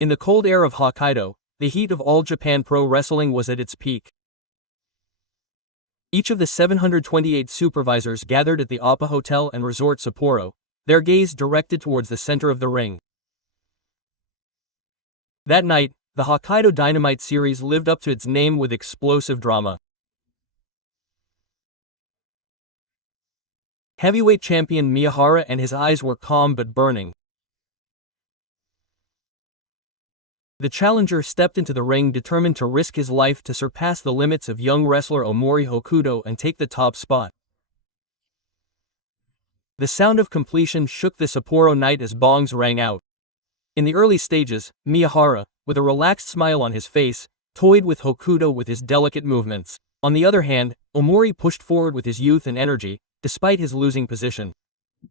In the cold air of Hokkaido, the heat of All Japan Pro Wrestling was at its peak. Each of the 728 supervisors gathered at the Appa Hotel and Resort Sapporo, their gaze directed towards the center of the ring. That night, the Hokkaido Dynamite series lived up to its name with explosive drama. Heavyweight champion Miyahara and his eyes were calm but burning. The challenger stepped into the ring determined to risk his life to surpass the limits of young wrestler Omori Hokuto and take the top spot. The sound of completion shook the Sapporo night as bongs rang out. In the early stages, Miyahara, with a relaxed smile on his face, toyed with Hokuto with his delicate movements. On the other hand, Omori pushed forward with his youth and energy, despite his losing position.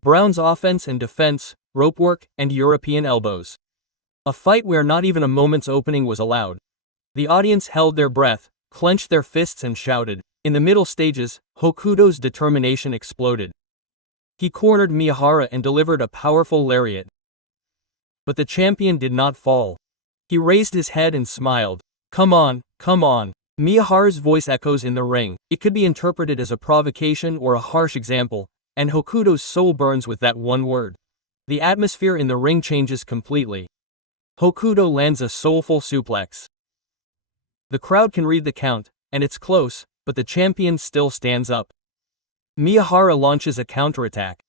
Brown's offense and defense, ropework, and European elbows. A fight where not even a moment's opening was allowed. The audience held their breath, clenched their fists and shouted. In the middle stages, Hokuto's determination exploded. He cornered Miyahara and delivered a powerful lariat. But the champion did not fall. He raised his head and smiled. "Come on, come on." Miyahara's voice echoes in the ring. It could be interpreted as a provocation or a harsh example, and Hokuto's soul burns with that one word. The atmosphere in the ring changes completely. Hokuto lands a soulful suplex. The crowd can read the count, and it's close, but the champion still stands up. Miyahara launches a counterattack.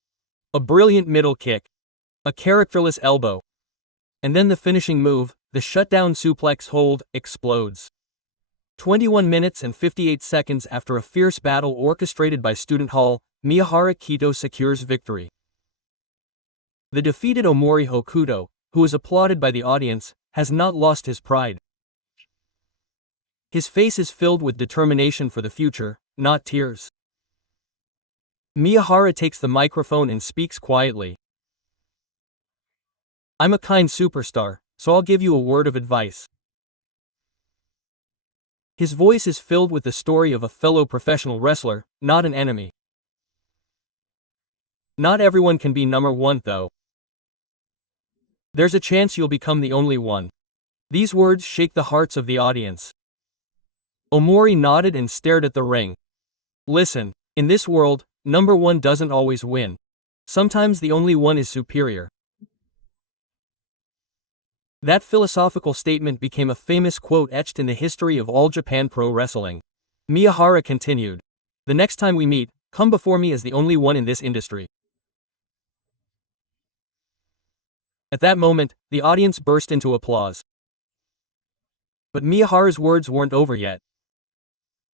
A brilliant middle kick. A characterless elbow. And then the finishing move, the shutdown suplex hold, explodes. 21 minutes and 58 seconds after a fierce battle orchestrated by Student Hall, Miyahara Kito secures victory. The defeated Omori Hokuto, who was applauded by the audience, has not lost his pride. His face is filled with determination for the future, not tears. Miyahara takes the microphone and speaks quietly. "I'm a kind superstar, so I'll give you a word of advice." His voice is filled with the story of a fellow professional wrestler, not an enemy. Not everyone can be number one though. There's a chance you'll become the only one. These words shake the hearts of the audience. Omori nodded and stared at the ring. Listen, in this world, number one doesn't always win. Sometimes the only one is superior. That philosophical statement became a famous quote etched in the history of All Japan Pro Wrestling. Miyahara continued. "The next time we meet, come before me as the only one in this industry." At that moment, the audience burst into applause. But Miyahara's words weren't over yet.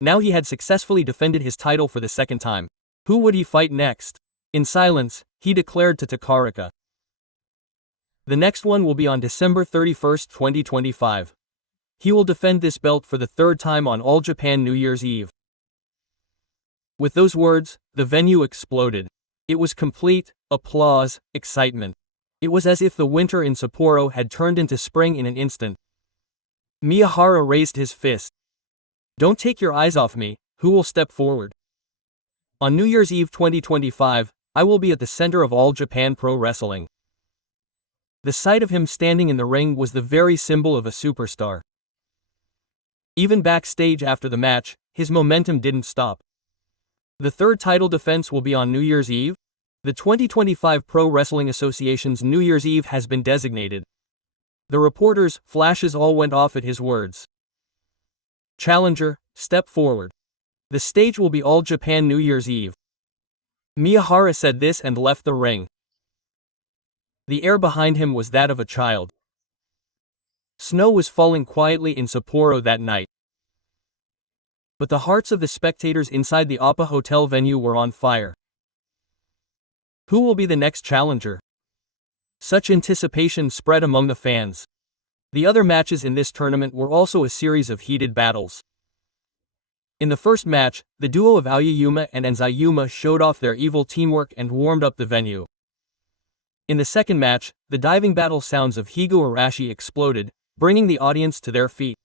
Now he had successfully defended his title for the second time. Who would he fight next? In silence, he declared to Takaraka. "The next one will be on December 31st, 2025. He will defend this belt for the third time on All Japan New Year's Eve." With those words, the venue exploded. It was complete, applause, excitement. It was as if the winter in Sapporo had turned into spring in an instant. Miyahara raised his fist. "Don't take your eyes off me. Who will step forward? On New Year's Eve 2025, I will be at the center of All Japan Pro Wrestling." The sight of him standing in the ring was the very symbol of a superstar. Even backstage after the match, his momentum didn't stop. The third title defense will be on New Year's Eve? The 2025 Pro Wrestling Association's New Year's Eve has been designated. The reporters' flashes all went off at his words. "Challenger, step forward. The stage will be All Japan New Year's Eve." Miyahara said this and left the ring. The air behind him was that of a child. Snow was falling quietly in Sapporo that night. But the hearts of the spectators inside the Appa Hotel venue were on fire. Who will be the next challenger? Such anticipation spread among the fans. The other matches in this tournament were also a series of heated battles. In the first match, the duo of Aoyama and Enzayuma showed off their evil teamwork and warmed up the venue. In the second match, the diving battle sounds of Higo Arashi exploded, bringing the audience to their feet.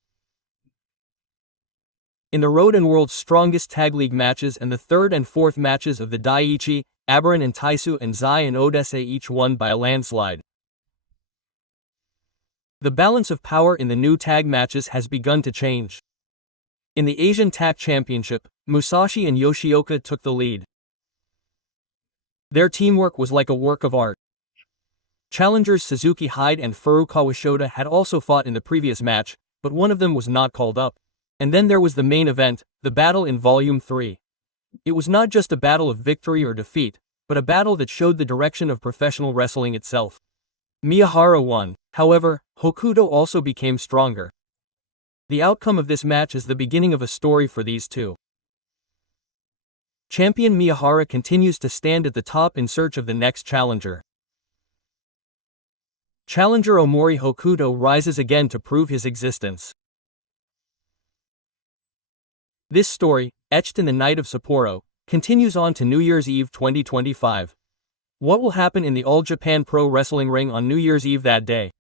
In the Road and World's strongest tag league matches and the third and fourth matches of the Daiichi, Aberon and Taisu and Zai and Odesse each won by a landslide. The balance of power in the new tag matches has begun to change. In the Asian Tag Championship, Musashi and Yoshioka took the lead. Their teamwork was like a work of art. Challengers Suzuki Hyde and Furukawa Shota had also fought in the previous match, but one of them was not called up. And then there was the main event, the battle in Volume 3. It was not just a battle of victory or defeat, but a battle that showed the direction of professional wrestling itself. Miyahara won. However, Hokuto also became stronger. The outcome of this match is the beginning of a story for these two. Champion Miyahara continues to stand at the top in search of the next challenger. Challenger Omori Hokuto rises again to prove his existence. This story, etched in the night of Sapporo, continues on to New Year's Eve 2025. What will happen in the All Japan Pro Wrestling ring on New Year's Eve that day?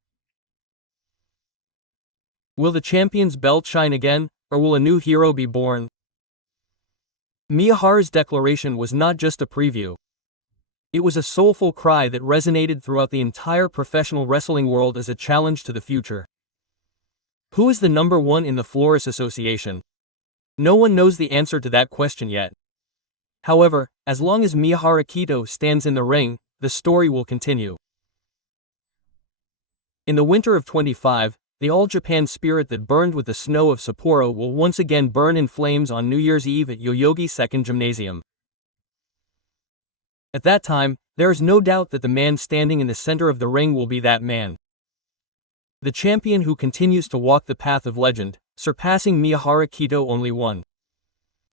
Will the champion's belt shine again, or will a new hero be born? Miyahara's declaration was not just a preview. It was a soulful cry that resonated throughout the entire professional wrestling world as a challenge to the future. Who is the number one in the Flores Association? No one knows the answer to that question yet. However, as long as Miyahara Kito stands in the ring, the story will continue. In the winter of 25, the All-Japan spirit that burned with the snow of Sapporo will once again burn in flames on New Year's Eve at Yoyogi Second Gymnasium. At that time, there is no doubt that the man standing in the center of the ring will be that man. The champion who continues to walk the path of legend, surpassing Miyahara Kito only one.